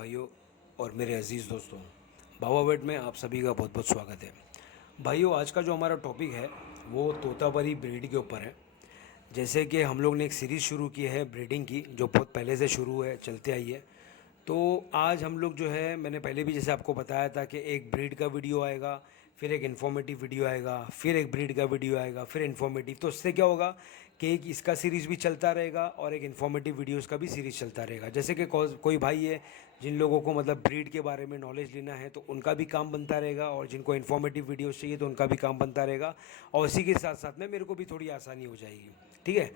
भाइयों और मेरे अज़ीज़ दोस्तों, बाबा वेट में आप सभी का बहुत बहुत स्वागत है। भाइयों, आज का जो हमारा टॉपिक है वो तोतापरी ब्रीड के ऊपर है। जैसे कि हम लोग ने एक सीरीज़ शुरू की है ब्रीडिंग की, जो बहुत पहले से शुरू है, चलते आई है। तो आज हम लोग जो है, मैंने पहले भी जैसे आपको बताया था कि एक ब्रीड का वीडियो आएगा, फिर एक इन्फॉर्मेटिव वीडियो आएगा, फिर एक ब्रीड का वीडियो आएगा, फिर इन्फॉर्मेटिव। तो उससे क्या होगा कि एक इसका सीरीज़ भी चलता रहेगा और एक इन्फॉर्मेटिव वीडियोस का भी सीरीज़ चलता रहेगा। जैसे कि कोई भाई है जिन लोगों को मतलब ब्रीड के बारे में नॉलेज लेना है तो उनका भी काम बनता रहेगा, और जिनको इन्फॉर्मेटिव वीडियोस चाहिए तो उनका भी काम बनता रहेगा। और इसी के साथ साथ में मेरे को भी थोड़ी आसानी हो जाएगी। ठीक है,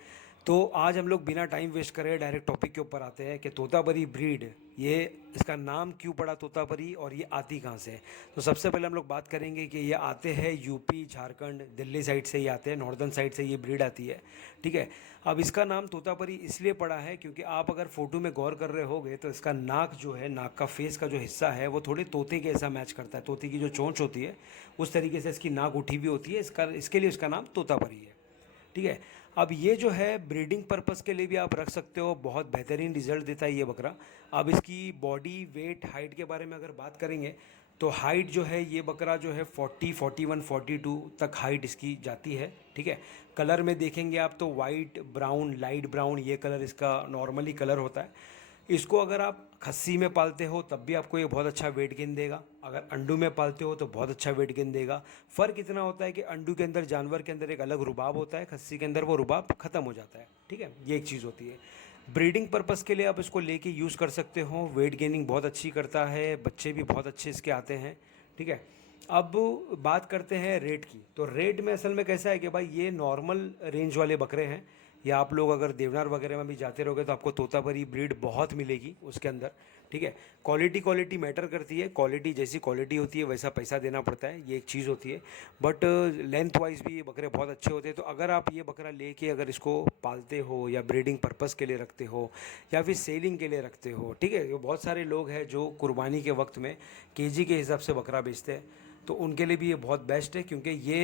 तो आज हम लोग बिना टाइम वेस्ट करे डायरेक्ट टॉपिक के ऊपर आते हैं कि तोतापरी ब्रीड, ये इसका नाम क्यों पड़ा तोतापरी और ये आती कहाँ से है। तो सबसे पहले हम लोग बात करेंगे कि ये आते हैं यूपी, झारखंड, दिल्ली साइड से ही आते हैं, नॉर्दर्न साइड से ये ब्रीड आती है। ठीक है, अब इसका नाम तोतापरी इसलिए पड़ा है क्योंकि आप अगर फ़ोटो में गौर कर रहे होगे तो इसका नाक जो है, नाक का फेस का जो हिस्सा है वो थोड़े तोते के ऐसा मैच करता है। तोते की जो चोंच होती है उस तरीके से इसकी नाक उठी भी होती है, इसके लिए इसका नाम तोतापरी है। ठीक है, अब ये जो है ब्रीडिंग पर्पस के लिए भी आप रख सकते हो, बहुत बेहतरीन रिजल्ट देता है ये बकरा। अब इसकी बॉडी वेट हाइट के बारे में अगर बात करेंगे तो हाइट जो है ये बकरा जो है 40, 41, 42 तक हाइट इसकी जाती है। ठीक है, कलर में देखेंगे आप तो वाइट, ब्राउन, लाइट ब्राउन, ये कलर इसका नॉर्मली कलर होता है। इसको अगर आप खस्सी में पालते हो तब भी आपको ये बहुत अच्छा वेट गेन देगा, अगर अंडू में पालते हो तो बहुत अच्छा वेट गेन देगा। फ़र्क इतना होता है कि अंडू के अंदर, जानवर के अंदर एक अलग रुबाब होता है, खस्सी के अंदर वो रुबाब ख़त्म हो जाता है। ठीक है, ये एक चीज़ होती है। ब्रीडिंग पर्पज़ के लिए आप इसको लेके यूज़ कर सकते हो, वेट गेनिंग बहुत अच्छी करता है, बच्चे भी बहुत अच्छे इसके आते हैं। ठीक है, अब बात करते हैं रेट की। तो रेट में असल में कैसा है कि भाई ये नॉर्मल रेंज वाले बकरे हैं, या आप लोग अगर देवनार वगैरह में भी जाते रहोगे तो आपको तोतापरी ब्रीड बहुत मिलेगी उसके अंदर। ठीक है, क्वालिटी मैटर करती है, क्वालिटी जैसी क्वालिटी होती है वैसा पैसा देना पड़ता है, ये एक चीज़ होती है। बट लेंथ वाइज भी ये बकरे बहुत अच्छे होते हैं। तो अगर आप ये बकरा लेके अगर इसको पालते हो या ब्रीडिंग पर्पज़ के लिए रखते हो या फिर सेलिंग के लिए रखते हो, ठीक है, ये बहुत सारे लोग हैं जो कुर्बानी के वक्त में केजी के हिसाब से बकरा बेचते हैं, तो उनके लिए भी ये बहुत बेस्ट है क्योंकि ये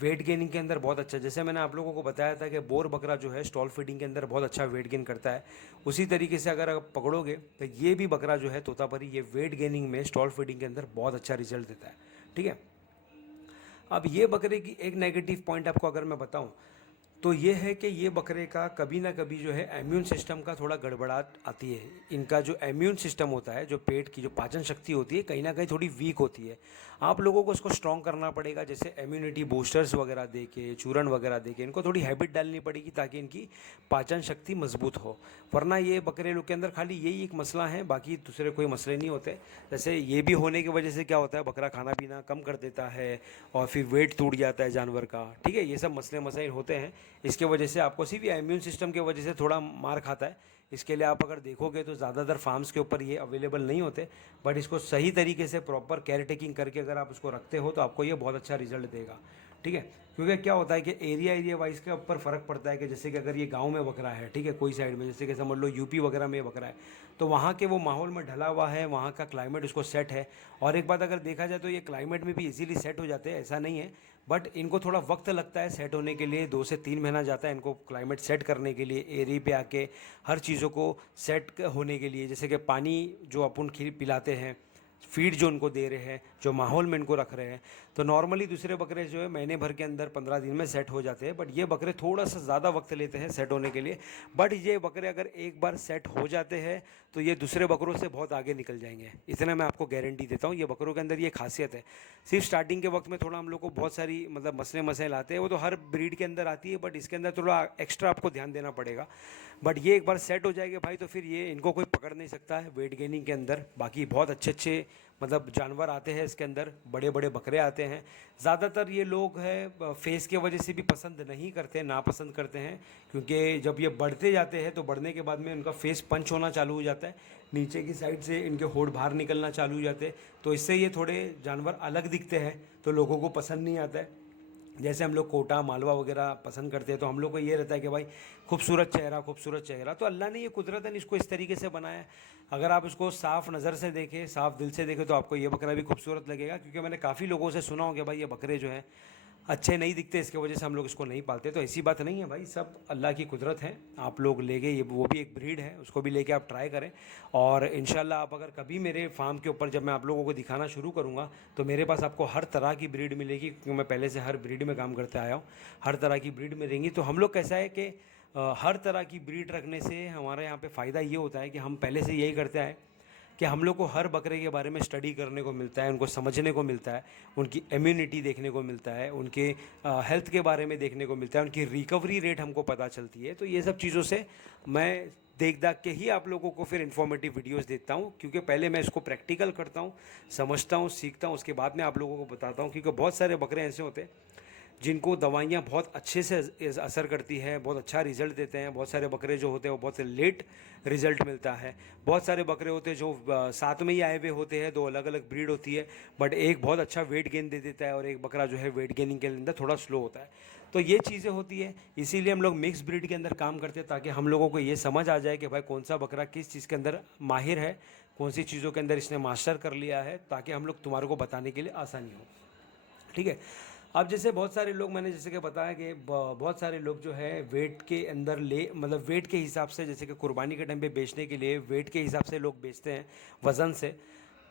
वेट गेनिंग के अंदर बहुत अच्छा है। जैसे मैंने आप लोगों को बताया था कि बोर बकरा जो है स्टॉल फीडिंग के अंदर बहुत अच्छा वेट गेन करता है, उसी तरीके से अगर आप पकड़ोगे तो ये भी बकरा जो है तोतापरी, ये वेट गेनिंग में स्टॉल फीडिंग के अंदर बहुत अच्छा रिजल्ट देता है। ठीक है, अब ये बकरे की एक नेगेटिव पॉइंट आपको अगर मैं बताऊं तो ये है कि ये बकरे का कभी ना कभी जो है इम्यून सिस्टम का थोड़ा गड़बड़ाहट आती है। इनका जो इम्यून सिस्टम होता है, जो पेट की जो पाचन शक्ति होती है, कहीं ना कहीं थोड़ी वीक होती है। आप लोगों को इसको स्ट्रॉन्ग करना पड़ेगा, जैसे इम्यूनिटी बूस्टर्स वगैरह दे के, चूरन वगैरह दे के इनको थोड़ी हैबिट डालनी पड़ेगी ताकि इनकी पाचन शक्ति मजबूत हो। वरना ये बकरे लोग के अंदर खाली यही एक मसला है, बाकी दूसरे कोई मसले नहीं होते। जैसे ये भी होने की वजह से क्या होता है, बकरा खाना पीना कम कर देता है और फिर वेट टूट जाता है जानवर का। ठीक है, ये सब मसले मसाइल होते हैं, इसके वजह से आपको सिर्फ इम्यून सिस्टम की वजह से थोड़ा मार खाता है। इसके लिए आप अगर देखोगे तो ज़्यादातर फार्म्स के ऊपर ये अवेलेबल नहीं होते, बट इसको सही तरीके से प्रॉपर केयर टेकिंग करके अगर आप उसको रखते हो तो आपको ये बहुत अच्छा रिजल्ट देगा। ठीक है, क्योंकि क्या होता है कि एरिया वाइज के ऊपर फ़र्क पड़ता है कि जैसे कि अगर ये गांव में बकरा है, ठीक है, कोई साइड में, जैसे कि समझ लो यूपी वगैरह में बकरा है, तो वहाँ के वो माहौल में ढला हुआ है, वहाँ का क्लाइमेट उसको सेट है। और एक बात अगर देखा जाए तो ये क्लाइमेट में भी इजीली सेट हो जाते हैं, ऐसा नहीं है, बट इनको थोड़ा वक्त लगता है सेट होने के लिए, 2 से 3 महीना जाता है इनको क्लाइमेट सेट करने के लिए, एरिया पे आके हर चीज़ों को सेट होने के लिए। जैसे कि पानी जो अपन खिल पिलाते हैं, फीड जो उनको दे रहे हैं, जो माहौल में इनको रख रहे हैं, तो नॉर्मली दूसरे बकरे जो है महीने भर के अंदर 15 दिन में सेट हो जाते हैं, बट ये बकरे थोड़ा सा ज़्यादा वक्त लेते हैं सेट होने के लिए। बट ये बकरे अगर एक बार सेट हो जाते हैं तो ये दूसरे बकरों से बहुत आगे निकल जाएंगे, इतना मैं आपको गारंटी देता हूँ। ये बकरों के अंदर ये खासियत है। सिर्फ स्टार्टिंग के वक्त में थोड़ा हम लोग को बहुत सारी मतलब मसले मसाइल आते हैं, वो तो हर ब्रीड के अंदर आती है, बट इसके अंदर थोड़ा एक्स्ट्रा आपको ध्यान देना पड़ेगा। बट ये एक बार सेट हो जाएगा भाई तो फिर ये इनको कोई पकड़ नहीं सकता है वेट गेनिंग के अंदर। बाकी बहुत अच्छे अच्छे मतलब जानवर आते हैं इसके अंदर, बड़े बड़े बकरे आते हैं। ज़्यादातर ये लोग हैं फेस के वजह से भी पसंद नहीं करते, नापसंद करते हैं, क्योंकि जब ये बढ़ते जाते हैं तो बढ़ने के बाद में उनका फेस पंच होना चालू हो जाता है, नीचे की साइड से इनके होठ बाहर निकलना चालू हो जाते हैं, तो इससे ये थोड़े जानवर अलग दिखते हैं, तो लोगों को पसंद नहीं आता है। जैसे हम लोग कोटा मालवा वगैरह पसंद करते हैं तो हम लोग को ये रहता है कि भाई खूबसूरत चेहरा, खूबसूरत चेहरा, तो अल्लाह ने ये कुदरतन इसको इस तरीके से बनाया है। अगर आप इसको साफ़ नज़र से देखें, साफ़ दिल से देखें, तो आपको ये बकरा भी खूबसूरत लगेगा। क्योंकि मैंने काफ़ी लोगों से सुना हो कि भाई ये बकरे जो हैं अच्छे नहीं दिखते, इसके वजह से हम लोग इसको नहीं पालते। तो ऐसी बात नहीं है भाई, सब अल्लाह की कुदरत है। आप लोग ले गए, ये वो भी एक ब्रीड है, उसको भी लेके आप ट्राई करें। और इंशाल्लाह आप अगर कभी मेरे फार्म के ऊपर जब मैं आप लोगों को दिखाना शुरू करूँगा तो मेरे पास आपको हर तरह की ब्रीड मिलेगी, क्योंकि मैं पहले से हर ब्रीड में काम करते आया हूँ। हर तरह की ब्रीड में रहेंगी। तो हम लोग कैसा है कि हर तरह की ब्रीड रखने से हमारे यहाँ पे फ़ायदा ये होता है कि हम पहले से यही करते आए कि हम लोग को हर बकरे के बारे में स्टडी करने को मिलता है, उनको समझने को मिलता है, उनकी इम्यूनिटी देखने को मिलता है, उनके हेल्थ के बारे में देखने को मिलता है, उनकी रिकवरी रेट हमको पता चलती है। तो ये सब चीज़ों से मैं देख दाख के ही आप लोगों को फिर इन्फॉर्मेटिव वीडियोस देता हूँ, क्योंकि पहले मैं इसको प्रैक्टिकल करता हूँ, समझता हूँ, सीखता हूँ, उसके बाद मैं आप लोगों को बताता हूँ। क्योंकि बहुत सारे बकरे ऐसे होते हैं जिनको दवाइयाँ बहुत अच्छे से असर करती है, बहुत अच्छा रिज़ल्ट देते हैं। बहुत सारे बकरे जो होते हैं वो बहुत लेट रिज़ल्ट मिलता है। बहुत सारे बकरे होते हैं जो साथ में ही आए हुए होते हैं, दो अलग अलग ब्रीड होती है, बट एक बहुत अच्छा वेट गेन दे देता है और एक बकरा जो है वेट गेनिंग के अंदर थोड़ा स्लो होता है। तो ये चीज़ें होती है, इसीलिए हम लोग मिक्स ब्रीड के अंदर काम करते हैं, ताकि हम लोगों को ये समझ आ जाए कि भाई कौन सा बकरा किस चीज़ के अंदर माहिर है, कौन सी चीज़ों के अंदर इसने मास्टर कर लिया है, ताकि हम लोग तुम्हारे को बताने के लिए आसानी हो। ठीक है। अब जैसे बहुत सारे लोग, मैंने जैसे कि बताया कि बहुत सारे लोग जो है वेट के अंदर मतलब वेट के हिसाब से, जैसे कि कुर्बानी के टाइम पे बेचने के लिए वेट के हिसाब से लोग बेचते हैं, वज़न से।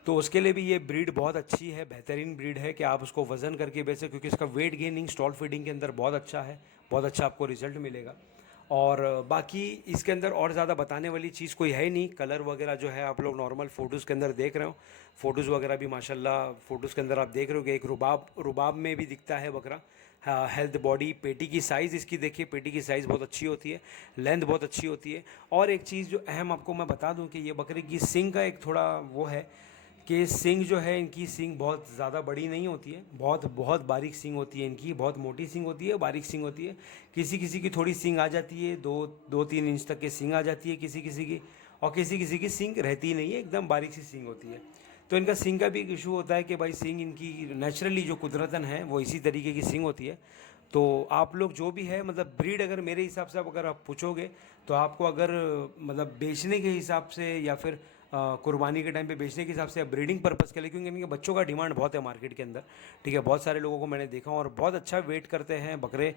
तो उसके लिए भी ये ब्रीड बहुत अच्छी है, बेहतरीन ब्रीड है कि आप उसको वज़न करके बेचें, क्योंकि इसका वेट गेनिंग स्टॉल फीडिंग के अंदर बहुत अच्छा है, बहुत अच्छा आपको रिजल्ट मिलेगा। और बाकी इसके अंदर और ज़्यादा बताने वाली चीज़ कोई है नहीं। कलर वगैरह जो है आप लोग नॉर्मल फ़ोटोज़ के अंदर देख रहे हो, फ़ोटोज़ वगैरह भी माशाल्लाह फ़ोटोज़ के अंदर आप देख रहे हो कि एक रुबाब में भी दिखता है बकरा। हाँ, हेल्थ बॉडी, पेटी की साइज़ इसकी देखिए, पेटी की साइज़ बहुत अच्छी होती है, लेंथ बहुत अच्छी होती है। और एक चीज़ जो अहम आपको मैं बता दूं कि ये बकरे की सींग का एक थोड़ा वो है कि सींग जो है इनकी सींग बहुत ज़्यादा बड़ी नहीं होती है, बहुत बहुत बारीक सींग होती है इनकी, बहुत मोटी सींग होती है, बारीक सींग होती है। किसी किसी की थोड़ी सींग आ जाती है, 2-3 इंच तक की सींग आ जाती है किसी किसी की, और किसी किसी की सींग रहती ही नहीं है, एकदम बारीक सी सींग होती है। तो इनका सींग का भी एक इशू होता है कि भाई सींग इनकी नेचुरली जो कुदरतन है वो इसी तरीके की सींग होती है। तो आप लोग जो भी है, मतलब ब्रीड अगर मेरे हिसाब से अगर आप पूछोगे तो आपको अगर मतलब बेचने के हिसाब से या फिर कुर्बानी के टाइम पे बेचने के हिसाब से या ब्रीडिंग पर्पज़ के लिए, क्योंकि इनके बच्चों का डिमांड बहुत है मार्केट के अंदर। ठीक है, बहुत सारे लोगों को मैंने देखा और बहुत अच्छा वेट करते हैं बकरे।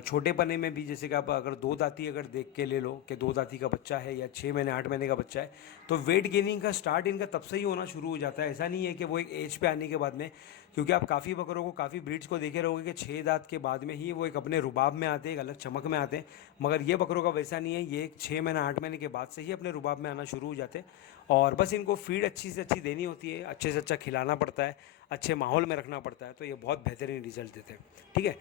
छोटे पने में भी, जैसे कि आप अगर 2 दांती अगर देख के ले लो कि 2 दांती का बच्चा है या 6 महीने 8 महीने का बच्चा है, तो वेट गेनिंग का स्टार्ट इनका तब से ही होना शुरू हो जाता है। ऐसा नहीं है कि वो एक एज पे आने के बाद में, क्योंकि आप काफ़ी बकरों को, काफ़ी ब्रीड्स को देखे रहोगे कि 6 दांत के बाद में ही वो एक अपने रुबाब में आते हैं, एक अलग चमक में आते हैं। मगर ये बकरों का वैसा नहीं है, ये 6 महीने 8 महीने के बाद से ही अपने रुबाब में आना शुरू हो जाते हैं। और बस इनको फीड अच्छी से अच्छी देनी होती है, अच्छे से अच्छा खिलाना पड़ता है, अच्छे माहौल में रखना पड़ता है, तो ये बहुत बेहतरीन रिजल्ट देते हैं। ठीक है,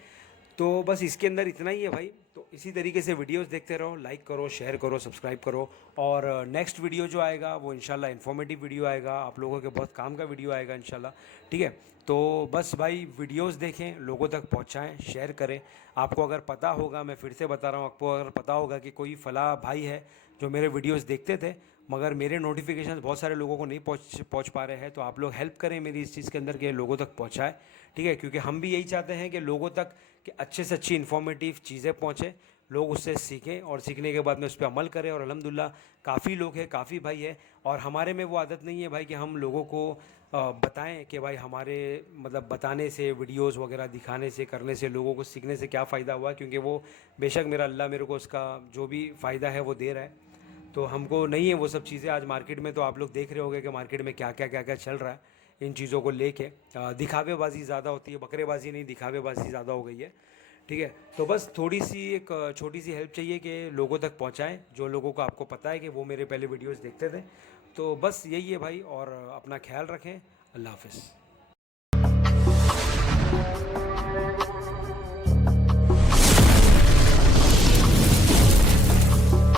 तो बस इसके अंदर इतना ही है भाई। तो इसी तरीके से वीडियोस देखते रहो, लाइक करो, शेयर करो, सब्सक्राइब करो। और नेक्स्ट वीडियो जो आएगा वो इंशाल्लाह इन्फॉर्मेटिव वीडियो आएगा, आप लोगों के बहुत काम का वीडियो आएगा इंशाल्लाह। ठीक है, तो बस भाई वीडियोस देखें, लोगों तक पहुंचाएं, शेयर करें। आपको अगर पता होगा, मैं फिर से बता रहा हूँ, आपको अगर पता होगा कि कोई फला भाई है जो मेरे वीडियोस देखते थे मगर मेरे नोटिफिकेशन बहुत सारे लोगों को नहीं पहुंच पा रहे हैं, तो आप लोग हेल्प करें मेरी इस चीज़ के अंदर कि लोगों तक पहुंचाएं। ठीक है, क्योंकि हम भी यही चाहते हैं कि लोगों तक कि अच्छे से अच्छी इन्फॉर्मेटिव चीज़ें पहुंचें, लोग उससे सीखें और सीखने के बाद में उस पर अमल करें। और अल्हम्दुलिल्लाह काफ़ी लोग हैं, काफ़ी भाई है। और हमारे में वो आदत नहीं है भाई कि हम लोगों को बताएं कि भाई हमारे मतलब बताने से, वीडियोस वगैरह दिखाने से, करने से लोगों को सीखने से क्या फ़ायदा हुआ, क्योंकि वो बेशक मेरा अल्लाह मेरे को उसका जो भी फ़ायदा है वो दे रहा है। तो हमको नहीं है वो सब चीज़ें। आज मार्केट में तो आप लोग देख रहे होंगे कि मार्केट में क्या क्या चल रहा है इन चीज़ों को लेके। दिखावेबाजी ज़्यादा होती है, बकरेबाजी नहीं, दिखावेबाजी ज़्यादा हो गई है। ठीक है, तो बस थोड़ी सी एक छोटी सी हेल्प चाहिए कि लोगों तक पहुंचाएं, जो लोगों को आपको पता है कि वो मेरे पहले वीडियोस देखते थे। तो बस यही है भाई, और अपना ख्याल रखें। अल्लाह हाफ़िज़।